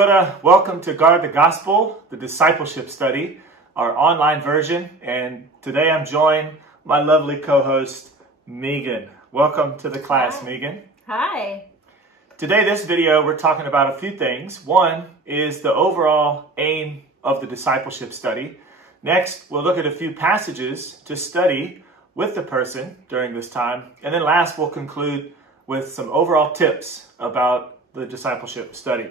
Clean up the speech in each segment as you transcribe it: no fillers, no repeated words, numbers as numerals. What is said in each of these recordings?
Kia ora. Welcome to Guard the Gospel, the Discipleship study, our online version. And today I'm joined by my lovely co-host, Megan. Welcome to the class, Hi. Megan. Hi. Today, this video, we're talking about a few things. One is the overall aim of the discipleship study. Next, we'll look at a few passages to study with the person during this time. And then last, we'll conclude with some overall tips about the discipleship study.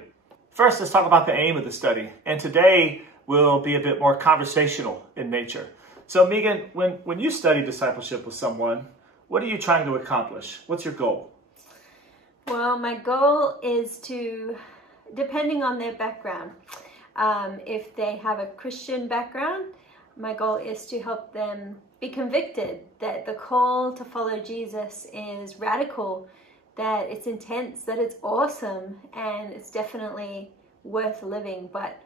First, let's talk about the aim of the study. And today will be a bit more conversational in nature. So Megan, when you study discipleship with someone, what are you trying to accomplish? What's your goal? Well, my goal is to, depending on their background, if they have a Christian background, my goal is to help them be convicted that the call to follow Jesus is radical, that it's intense, that it's awesome, and it's definitely worth living. But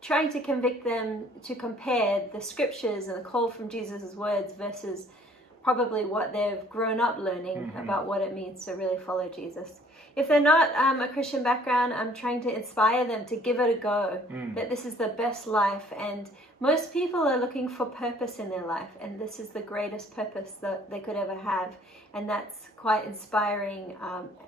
trying to convict them to compare the scriptures and the call from Jesus' words versus probably what they've grown up learning about what it means to really follow Jesus. If they're not a Christian background, I'm trying to inspire them to give it a go, that this is the best life. And most people are looking for purpose in their life, and this is the greatest purpose that they could ever have. And that's quite inspiring,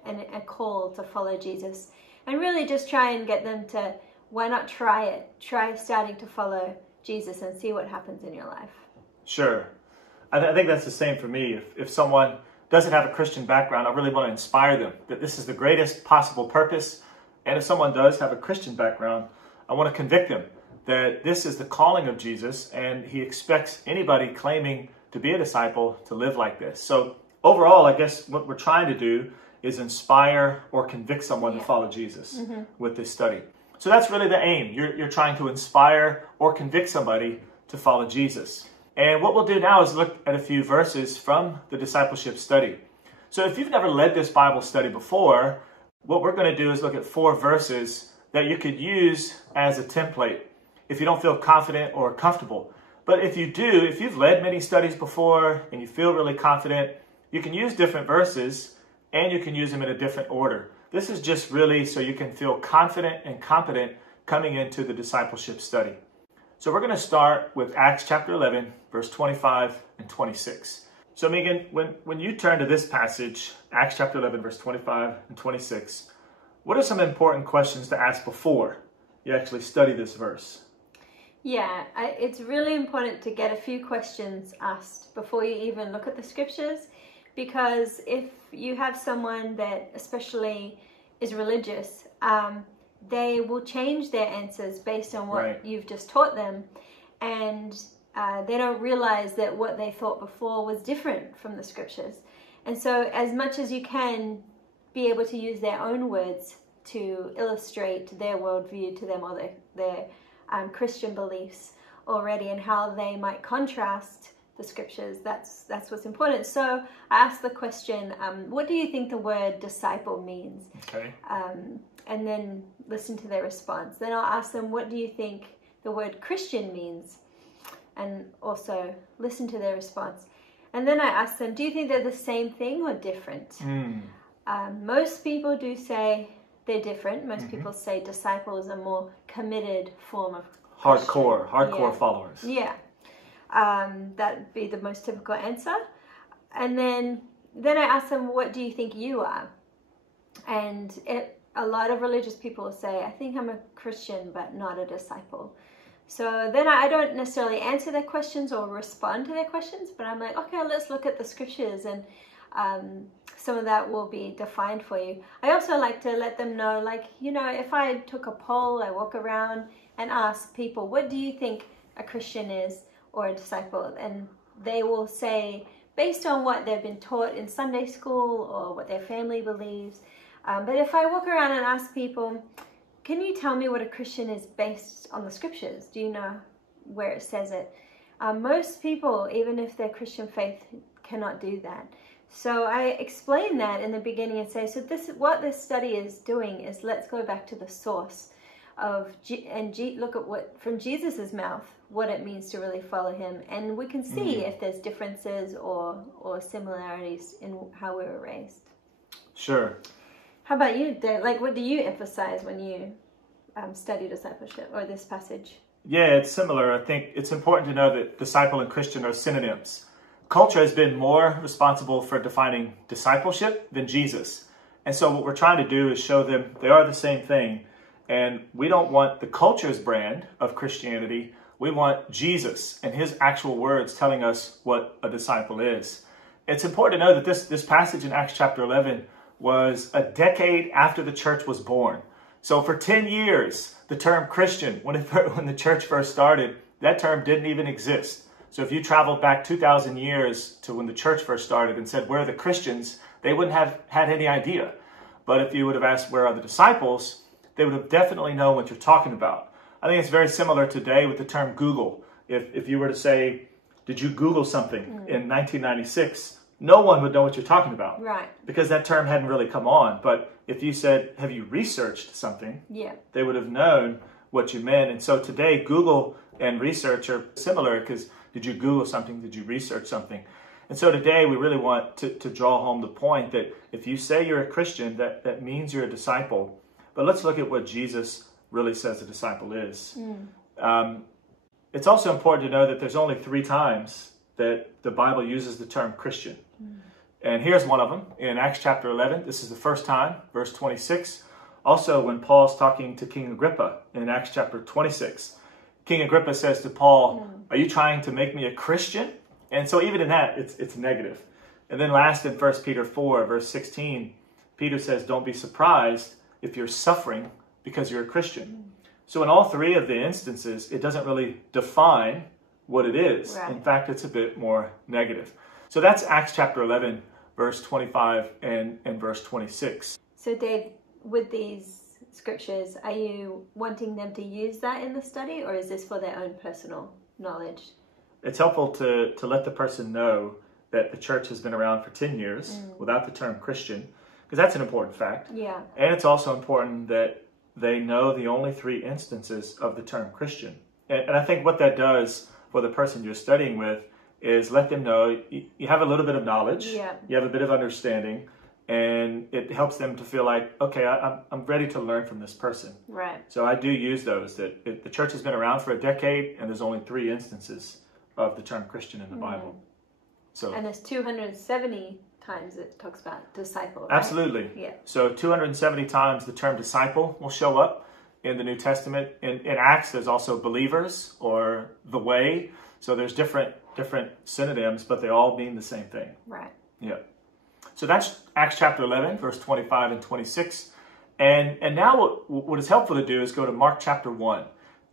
and a call to follow Jesus. And really just try and get them to, why not try it? Try starting to follow Jesus and see what happens in your life. Sure. I think that's the same for me. If someone doesn't have a Christian background, I really want to inspire them that this is the greatest possible purpose. And if someone does have a Christian background, I want to convict them that this is the calling of Jesus, and he expects anybody claiming to be a disciple to live like this. So overall, I guess what we're trying to do is inspire or convict someone to follow Jesus with this study. So that's really the aim. You're trying to inspire or convict somebody to follow Jesus. And what we'll do now is look at a few verses from the discipleship study. So if you've never led this Bible study before, what we're going to do is look at 4 verses that you could use as a template if you don't feel confident or comfortable. But if you do, if you've led many studies before and you feel really confident, you can use different verses and you can use them in a different order. This is just really so you can feel confident and competent coming into the discipleship study. So we're going to start with Acts chapter 11, verse 25 and 26. So Megan, when you turn to this passage, Acts chapter 11, verse 25 and 26, what are some important questions to ask before you actually study this verse? Yeah, it's really important to get a few questions asked before you even look at the scriptures, because if you have someone that especially is religious, they will change their answers based on what you've just taught them, and they don't realize that what they thought before was different from the scriptures. And so as much as you can, be able to use their own words to illustrate their worldview to them, or their Christian beliefs already, and how they might contrast the scriptures. That's what's important. So I asked the question, what do you think the word disciple means? Okay. And then listen to their response. Then I'll ask them, what do you think the word Christian means? And also listen to their response. And then I ask them, do you think they're the same thing or different? Most people do say they're different. Most people say disciple is a more committed form of hardcore followers. Yeah. That'd be the most typical answer. And then I ask them, what do you think you are? And a lot of religious people say, I think I'm a Christian, but not a disciple. So then I don't necessarily answer their questions or respond to their questions, but I'm like, okay, let's look at the scriptures, and some of that will be defined for you. I also like to let them know, like, you know, if I took a poll, I walk around and ask people, what do you think a Christian is or a disciple? And they will say, based on what they've been taught in Sunday school or what their family believes. But if I walk around and ask people, can you tell me what a Christian is based on the scriptures? Do you know where it says it? Most people, even if they're Christian faith, cannot do that. So I explain that in the beginning and say, so what this study is doing is, let's go back to the source of, look at what, from Jesus's mouth, what it means to really follow him. And we can see if there's differences or similarities in how we were raised. Sure. How about you, Dave? Like, what do you emphasize when you study discipleship or this passage? Yeah, it's similar. I think it's important to know that disciple and Christian are synonyms. Culture has been more responsible for defining discipleship than Jesus. And so what we're trying to do is show them they are the same thing. And we don't want the culture's brand of Christianity. We want Jesus and his actual words telling us what a disciple is. It's important to know that this passage in Acts chapter 11 was a decade after the church was born. So for 10 years, the term Christian, when the church first started, that term didn't even exist. So if you traveled back 2,000 years to when the church first started and said, where are the Christians? They wouldn't have had any idea. But if you would have asked, where are the disciples? They would have definitely known what you're talking about. I think it's very similar today with the term Google. If you were to say, did you Google something in 1996? No one would know what you're talking about. Right. Because that term hadn't really come on. But if you said, have you researched something? Yeah. They would have known what you meant. And so today, Google and research are similar because did you Google something? Did you research something? And so today, we really want to draw home the point that if you say you're a Christian, that means you're a disciple. But let's look at what Jesus really says a disciple is. It's also important to know that there's only 3 times that the Bible uses the term Christian. And here's one of them in Acts chapter 11. This is the first time, verse 26. Also, when Paul's talking to King Agrippa in Acts chapter 26, King Agrippa says to Paul, are you trying to make me a Christian? And so even in that, it's negative. And then last in 1 Peter 4, verse 16, Peter says, don't be surprised if you're suffering because you're a Christian. So in all 3 of the instances, it doesn't really define what it is. Right. In fact, it's a bit more negative. So that's Acts chapter 11, verse 25 and verse 26. So Dave, with these scriptures, are you wanting them to use that in the study, or is this for their own personal knowledge? It's helpful to let the person know that the church has been around for 10 years without the term Christian, because that's an important fact. Yeah. And it's also important that they know the only 3 instances of the term Christian. And I think what that does for the person you're studying with is let them know you have a little bit of knowledge, you have a bit of understanding, and it helps them to feel like, okay, I'm ready to learn from this person. Right. So I do use those, that the church has been around for a decade, and there's only 3 instances of the term Christian in the Bible. So, and there's 270 times it talks about disciple, right? Absolutely. Yeah. So 270 times the term disciple will show up in the New Testament. In Acts, there's also believers or the way. So there's different synonyms, but they all mean the same thing. Right. Yeah. So that's Acts chapter 11, verse 25 and 26. And now what is helpful to do is go to Mark chapter 1.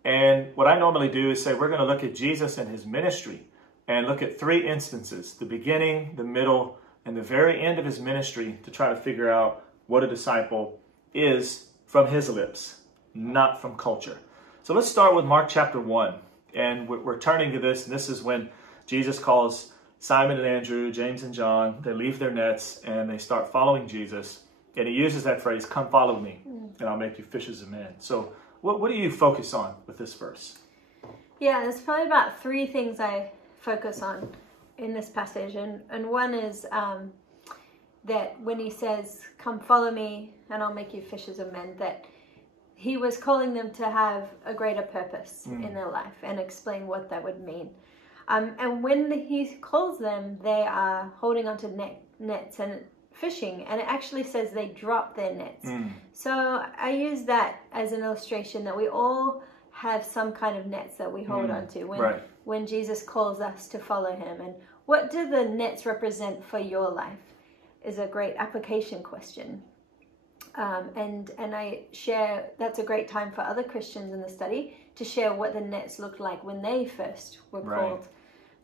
And what I normally do is say we're going to look at Jesus and his ministry and look at 3 instances, the beginning, the middle, and the very end of his ministry to try to figure out what a disciple is from his lips, not from culture. So let's start with Mark chapter 1. And we're turning to this, and this is when Jesus calls Simon and Andrew, James and John. They leave their nets and they start following Jesus. And he uses that phrase, come follow me, and I'll make you fishers of men. So what do you focus on with this verse? Yeah, there's probably about 3 things I focus on in this passage. And one is that when he says, come follow me and I'll make you fishers of men, that he was calling them to have a greater purpose in their life and explain what that would mean. And when he calls them, they are holding onto nets and fishing, and it actually says they drop their nets. So I use that as an illustration that we all have some kind of nets that we hold onto when Jesus calls us to follow him. And what do the nets represent for your life is a great application question. And I share, that's a great time for other Christians in the study to share what the nets looked like when they first were called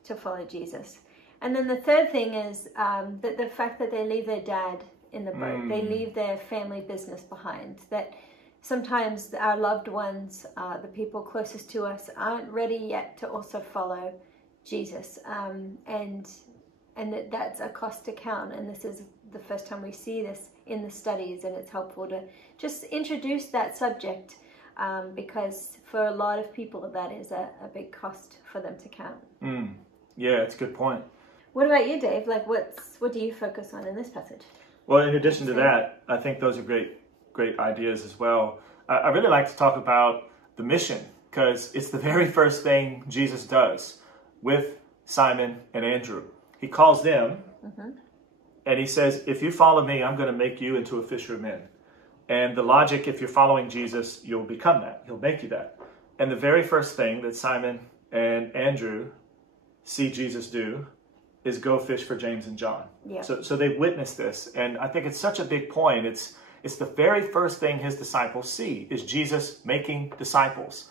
to follow Jesus. And then the third thing is that the fact that they leave their dad in the boat, they leave their family business behind, that sometimes our loved ones, the people closest to us, aren't ready yet to also follow Jesus. And that's a cost to count. And this is the first time we see this in the studies, and it's helpful to just introduce that subject because for a lot of people that is a big cost for them to count. Yeah, it's a good point. What about you, Dave? Like, what do you focus on in this passage? Well, in addition to that, I think those are great ideas as well. I really like to talk about the mission, because it's the very first thing Jesus does with Simon and Andrew. He calls them and he says, if you follow me, I'm going to make you into a fisher of men. And the logic, if you're following Jesus, you'll become that. He'll make you that. And the very first thing that Simon and Andrew see Jesus do is go fish for James and John. Yeah. So they've witnessed this. And I think it's such a big point. It's the very first thing his disciples see is Jesus making disciples.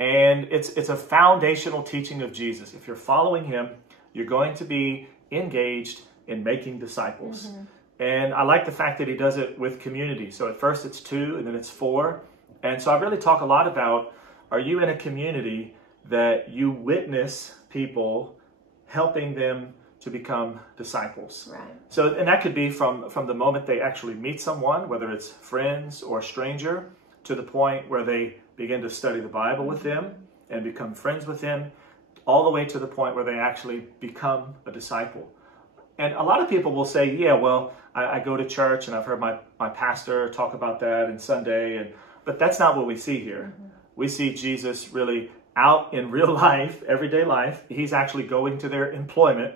And it's a foundational teaching of Jesus. If you're following him, you're going to be engaged in making disciples. And I like the fact that he does it with community. So at first it's 2 and then it's 4. And so I really talk a lot about, are you in a community that you witness people helping them to become disciples? Right. So, and that could be from the moment they actually meet someone, whether it's friends or a stranger, to the point where they begin to study the Bible with them and become friends with them, all the way to the point where they actually become a disciple. And a lot of people will say, yeah, well, I go to church and I've heard my pastor talk about that in Sunday, but that's not what we see here. We see Jesus really out in real life, everyday life. He's actually going to their employment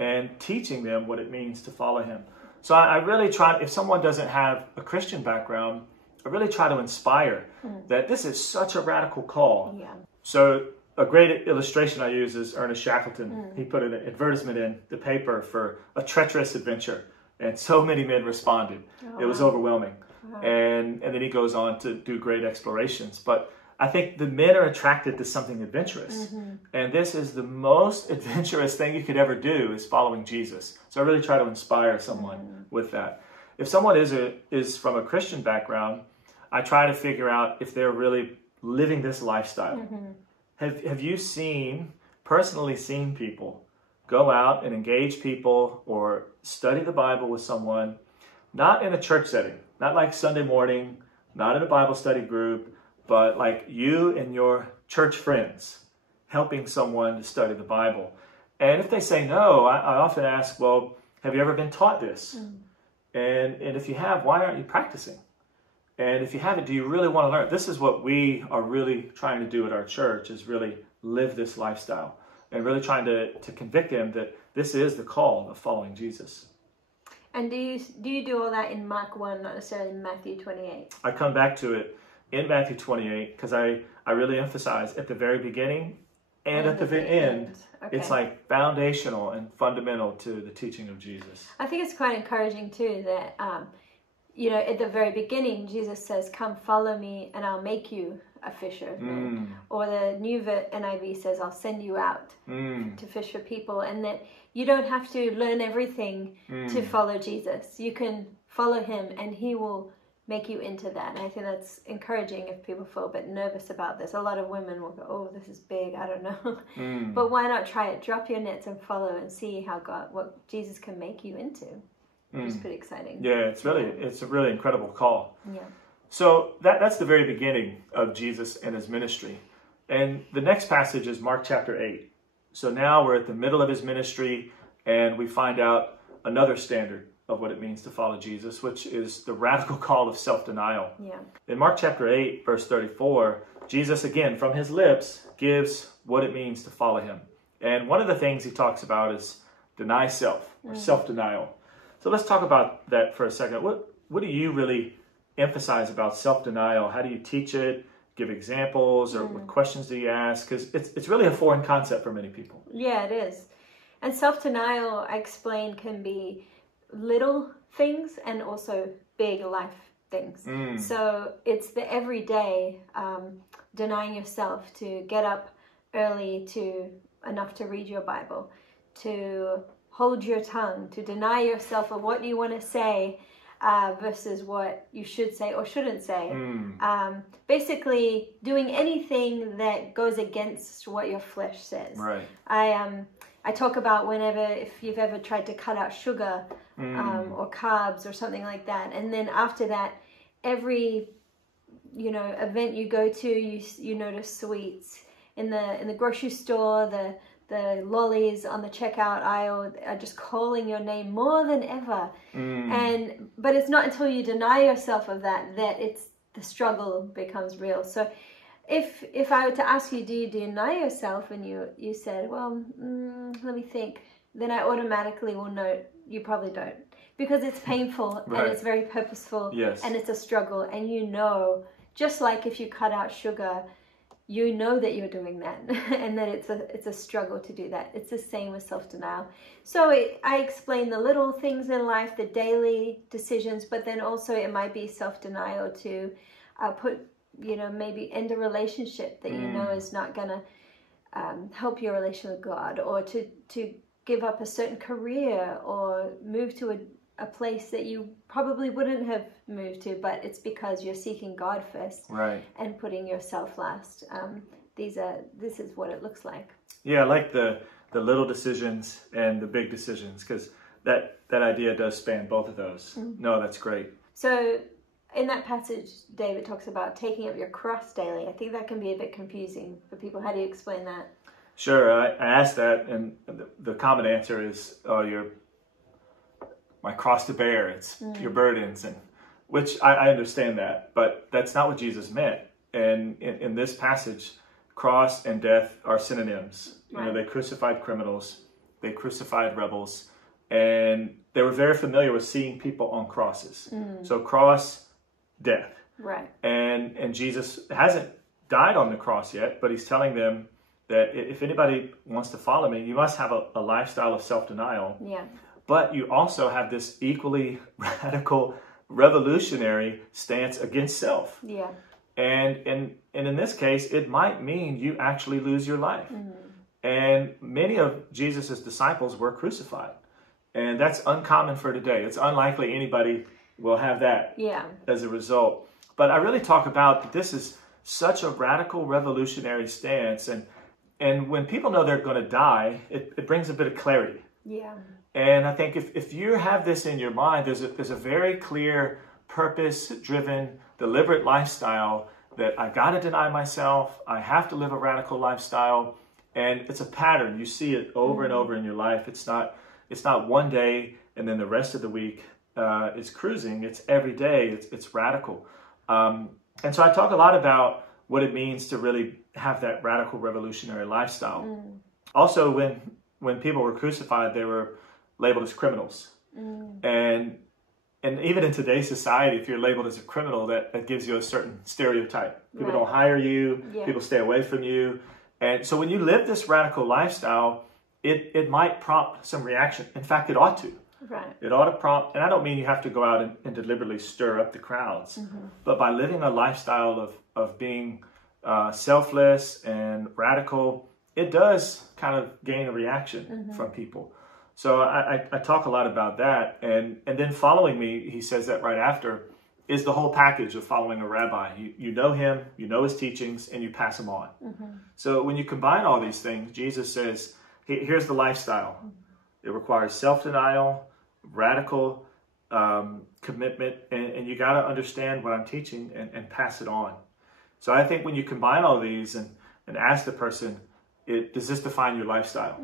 and teaching them what it means to follow him. So I really try, if someone doesn't have a Christian background, I really try to inspire that this is such a radical call. Yeah. So a great illustration I use is Ernest Shackleton. He put an advertisement in the paper for a treacherous adventure, and so many men responded. It was overwhelming. And then he goes on to do great explorations. But I think the men are attracted to something adventurous. And this is the most adventurous thing you could ever do, is following Jesus. So I really try to inspire someone with that. If someone is from a Christian background, I try to figure out if they're really living this lifestyle. Have you personally seen people go out and engage people or study the Bible with someone, not in a church setting, not like Sunday morning, not in a Bible study group, but like you and your church friends helping someone to study the Bible? And if they say no, I often ask, well, have you ever been taught this? And if you have, why aren't you practicing? And if you haven't, do you really want to learn? This is what we are really trying to do at our church, is really live this lifestyle and really trying to convict them that this is the call of following Jesus. And do you do all that in Mark 1, not necessarily in Matthew 28? I come back to it in Matthew 28 because I really emphasize at the very beginning and at the very end. Okay. It's like foundational and fundamental to the teaching of Jesus. I think it's quite encouraging too that, at the very beginning, Jesus says, come follow me and I'll make you a fisher of men. Or the New NIV says, I'll send you out to fish for people. And that you don't have to learn everything to follow Jesus. You can follow him and he will make you into that. And I think that's encouraging if people feel a bit nervous about this. A lot of women will go, oh, this is big, I don't know. But why not try it? Drop your nets and follow and see what Jesus can make you into. Which is pretty exciting. Yeah, it's a really incredible call. Yeah. So that's the very beginning of Jesus and his ministry. And the next passage is Mark chapter 8. So now we're at the middle of his ministry and we find out another standard of what it means to follow Jesus, which is the radical call of self-denial. Yeah. In Mark chapter 8, verse 34, Jesus, again, from his lips, gives what it means to follow him. And one of the things he talks about is deny self, or self-denial. So let's talk about that for a second. What do you really emphasize about self-denial? How do you teach it? Give examples, or what questions do you ask? Because it's really a foreign concept for many people. Yeah, it is. And self-denial, I explain, can be little things and also big life things. So it's the everyday denying yourself to get up early enough to read your Bible, to hold your tongue, to deny yourself of what you want to say versus what you should say or shouldn't say. Basically doing anything that goes against what your flesh says. Right. I talk about if you've ever tried to cut out sugar or carbs or something like that, and then after that, every event you go to, you notice sweets in the grocery store, the lollies on the checkout aisle are just calling your name more than ever. But it's not until you deny yourself of that the struggle becomes real. So if I were to ask you, do you deny yourself? And you said, well, let me think, then I automatically will know you probably don't, because it's painful Right. and it's very purposeful. Yes. And it's a struggle, and just like if you cut out sugar, you know that you're doing that and that it's a struggle to do that. It's the same with self-denial. So I explain the little things in life, the daily decisions, but then also it might be self-denial to maybe end a relationship that you know is not going to help your relation with God, or to give up a certain career or move to a place that you probably wouldn't have moved to, but it's because you're seeking God first, right, and putting yourself last. This is what it looks like. Yeah, I like the little decisions and the big decisions, because that idea does span both of those. No, that's great. So in that passage, David talks about taking up your cross daily. I think that can be a bit confusing for people. How do you explain that? Sure, I asked that, and the common answer is, my cross to bear, it's your burdens, and which I understand that, but that's not what Jesus meant. And in this passage, cross and death are synonyms. Right. They crucified criminals, they crucified rebels, and they were very familiar with seeing people on crosses. So cross, death. Right. And Jesus hasn't died on the cross yet, but he's telling them that if anybody wants to follow me, you must have a lifestyle of self-denial. Yeah. But you also have this equally radical, revolutionary stance against self. Yeah. And in this case, it might mean you actually lose your life. And many of Jesus's disciples were crucified. And that's uncommon for today. It's unlikely anybody will have that as a result. But I really talk about that this is such a radical, revolutionary stance. And when people know they're going to die, it brings a bit of clarity. Yeah. And I think if you have this in your mind, there's a very clear, purpose-driven, deliberate lifestyle that I've got to deny myself. I have to live a radical lifestyle, and it's a pattern. You see it over and over in your life. It's not one day and then the rest of the week is cruising. It's every day. It's radical. And so I talk a lot about what it means to really have that radical, revolutionary lifestyle. Also, when people were crucified, they were labeled as criminals. And even in today's society, if you're labeled as a criminal, that gives you a certain stereotype. People don't hire you, people stay away from you. And so when you live this radical lifestyle, it might prompt some reaction. In fact, it ought to. Right. It ought to prompt, and I don't mean you have to go out and deliberately stir up the crowds, but by living a lifestyle of being selfless and radical, it does kind of gain a reaction from people. So I talk a lot about that. And then following me, he says that right after, is the whole package of following a rabbi. You know him, you know his teachings, and you pass them on. So when you combine all these things, Jesus says, here's the lifestyle. It requires self-denial, radical commitment, and you got to understand what I'm teaching and pass it on. So I think when you combine all these and ask the person, does this define your lifestyle?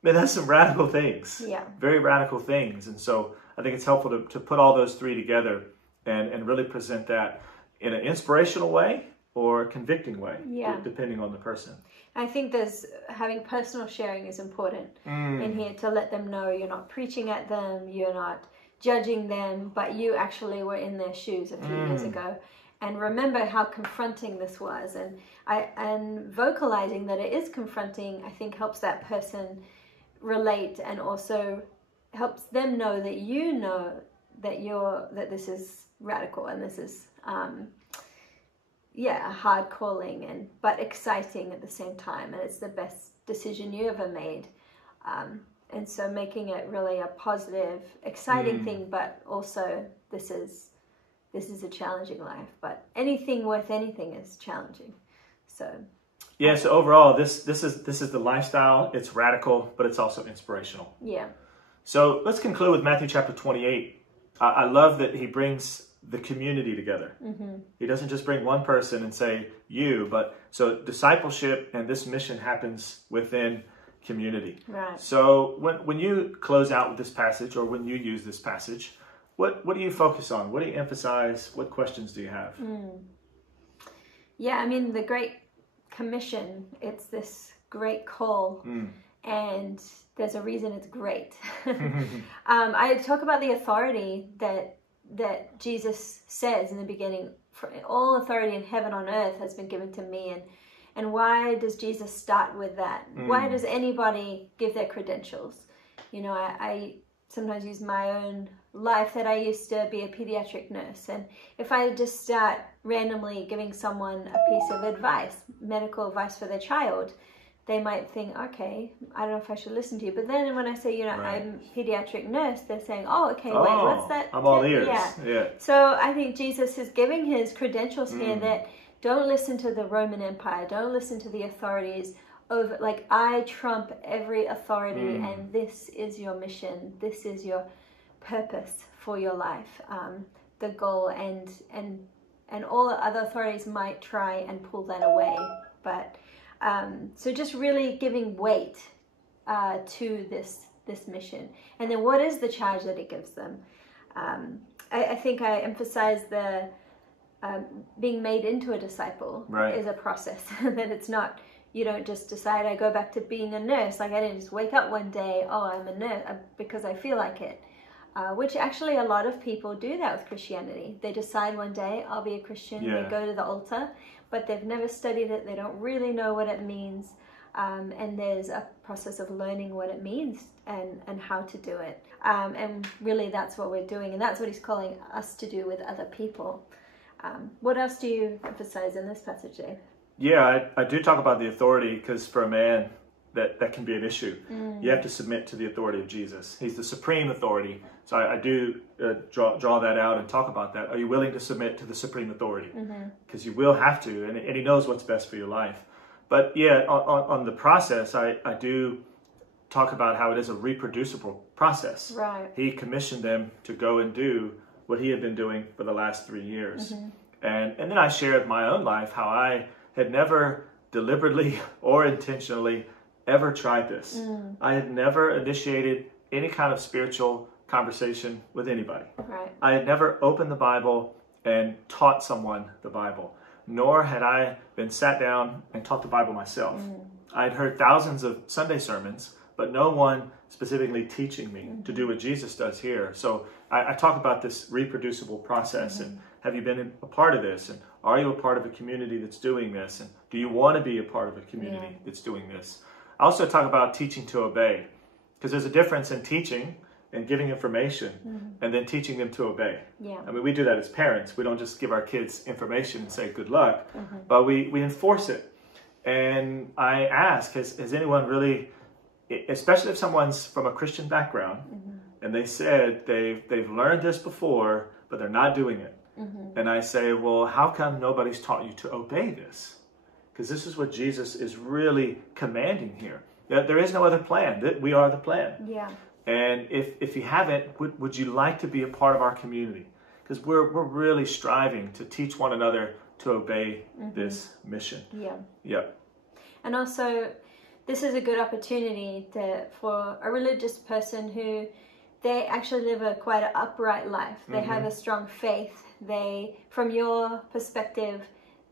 Man, that's some radical things. Yeah. Very radical things. And so I think it's helpful to put all those three together and really present that in an inspirational way or convicting way, depending on the person. I think having personal sharing is important in here, to let them know you're not preaching at them, you're not judging them, but you actually were in their shoes a few years ago. And remember how confronting this was. And vocalizing that it is confronting, I think, helps that person relate, and also helps them know that you know that this is radical and this is a hard calling, but exciting at the same time, and it's the best decision you ever made. And so making it really a positive, exciting thing, but also this is a challenging life. But anything worth anything is challenging. So yeah, so overall, this is the lifestyle. It's radical, but it's also inspirational. Yeah. So let's conclude with Matthew chapter 28. I love that he brings the community together. He doesn't just bring one person and say, you, but so discipleship and this mission happens within community. Right. So when you close out with this passage, or when you use this passage, what do you focus on? What do you emphasize? What questions do you have? Yeah, I mean, the Great Commission, it's this great call, and there's a reason it's great. I talk about the authority that Jesus says in the beginning, all authority in heaven on earth has been given to me. And why does Jesus start with that? Why does anybody give their credentials? You know, I sometimes use my own life that I used to be a pediatric nurse. And if I just start randomly giving someone a piece of advice, medical advice for their child, they might think, okay, I don't know if I should listen to you. But then when I say, you know, I'm a pediatric nurse, they're saying, oh, okay, wait, what's that? I'm all ears. Yeah. So I think Jesus is giving his credentials here that don't listen to the Roman Empire. Don't listen to the authorities. Like, I trump every authority, and this is your mission. This is your purpose for your life, the goal, and all the other authorities might try and pull that away. But so just really giving weight to this mission. And then what is the charge that it gives them? I think I emphasize the being made into a disciple is a process. That it's not, you don't just decide, I go back to being a nurse. Like, I didn't just wake up one day, oh, I'm a nurse because I feel like it. Which actually a lot of people do that with Christianity. They decide one day, I'll be a Christian. They go to the altar, but they've never studied it. They don't really know what it means. And there's a process of learning what it means and how to do it. And really that's what we're doing. And that's what he's calling us to do with other people. What else do you emphasize in this passage, Dave? Yeah, I do talk about the authority because for a man, that can be an issue. You have to submit to the authority of Jesus. He's the supreme authority. So I do draw that out and talk about that. Are you willing to submit to the supreme authority? Because you will have to, and he knows what's best for your life. But yeah, on the process, I do talk about how it is a reproducible process. Right. He commissioned them to go and do what he had been doing for the last 3 years. And then I shared my own life, how I had never deliberately or intentionally ever tried this. I had never initiated any kind of spiritual conversation with anybody. Right. I had never opened the Bible and taught someone the Bible, nor had I been sat down and taught the Bible myself. I had heard thousands of Sunday sermons, but no one specifically teaching me to do what Jesus does here. So I talk about this reproducible process, and have you been a part of this? And are you a part of a community that's doing this? And do you want to be a part of a community that's doing this? I also talk about teaching to obey, because there's a difference in teaching and giving information and then teaching them to obey. I mean, we do that as parents. We don't just give our kids information and say good luck, but we enforce it. And I ask, has anyone really, especially if someone's from a Christian background, and they said they've learned this before, but they're not doing it. And I say, well, how come nobody's taught you to obey this? Because this is what Jesus is really commanding here. There is no other plan. We are the plan. Yeah. And if you haven't, would you like to be a part of our community? Because we're really striving to teach one another to obey this mission. Yeah. And also, this is a good opportunity for a religious person who they actually live a quite an upright life. They have a strong faith. From your perspective,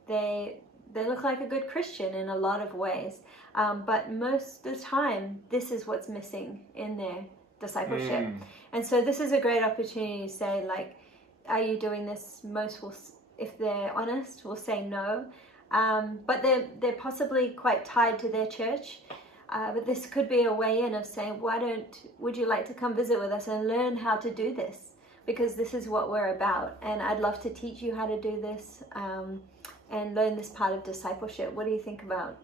they look like a good Christian in a lot of ways. But most of the time, this is what's missing in their discipleship. And so this is a great opportunity to say, like, are you doing this? Most will, if they're honest, will say no. But they're possibly quite tied to their church. But this could be a way in of saying, would you like to come visit with us and learn how to do this? Because this is what we're about. And I'd love to teach you how to do this and learn this part of discipleship. What do you think about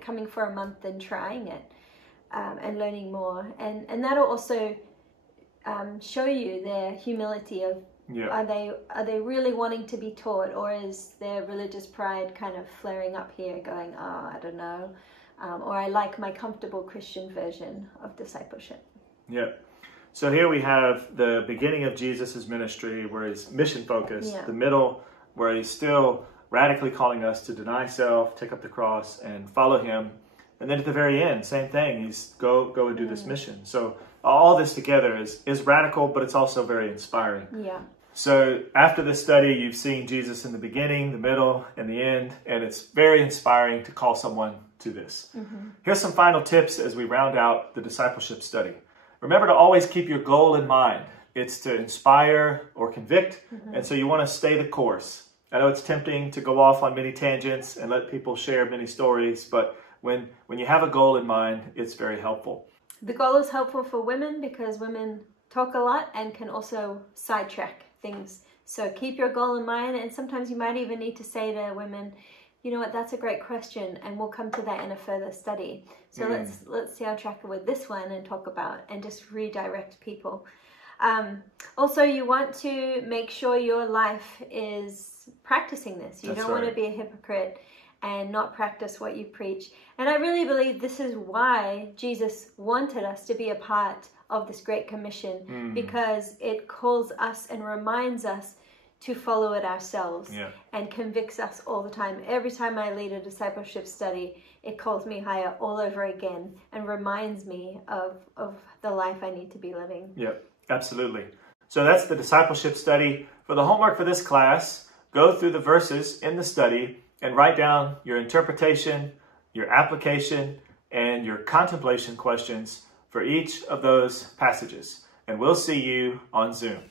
coming for a month and trying it and learning more? And that'll also show you their humility of, are they really wanting to be taught, or is their religious pride kind of flaring up here going, oh, I don't know. Or I like my comfortable Christian version of discipleship. Yeah. So here we have the beginning of Jesus' ministry where he's mission focused, the middle where he's still radically calling us to deny self, take up the cross, and follow him. And then at the very end, same thing, he's go and do this mission. So all this together is radical, but it's also very inspiring. Yeah. So after this study, you've seen Jesus in the beginning, the middle, and the end, and it's very inspiring to call someone to this. Here's some final tips as we round out the discipleship study. Remember to always keep your goal in mind. It's to inspire or convict, and so you want to stay the course. I know it's tempting to go off on many tangents and let people share many stories, but when you have a goal in mind, it's very helpful. The goal is helpful for women because women talk a lot and can also sidetrack things. So keep your goal in mind, and sometimes you might even need to say to women, you know what, that's a great question, and we'll come to that in a further study. So let's see our tracker with this one and talk about and just redirect people. Also, you want to make sure your life is practicing this. You don't want to be a hypocrite and not practice what you preach. And I really believe this is why Jesus wanted us to be a part of this Great Commission, because it calls us and reminds us to follow it ourselves and convicts us all the time. Every time I lead a discipleship study, it calls me higher all over again and reminds me of the life I need to be living. Yep, absolutely. So that's the discipleship study. For the homework for this class, go through the verses in the study and write down your interpretation, your application, and your contemplation questions for each of those passages. And we'll see you on Zoom.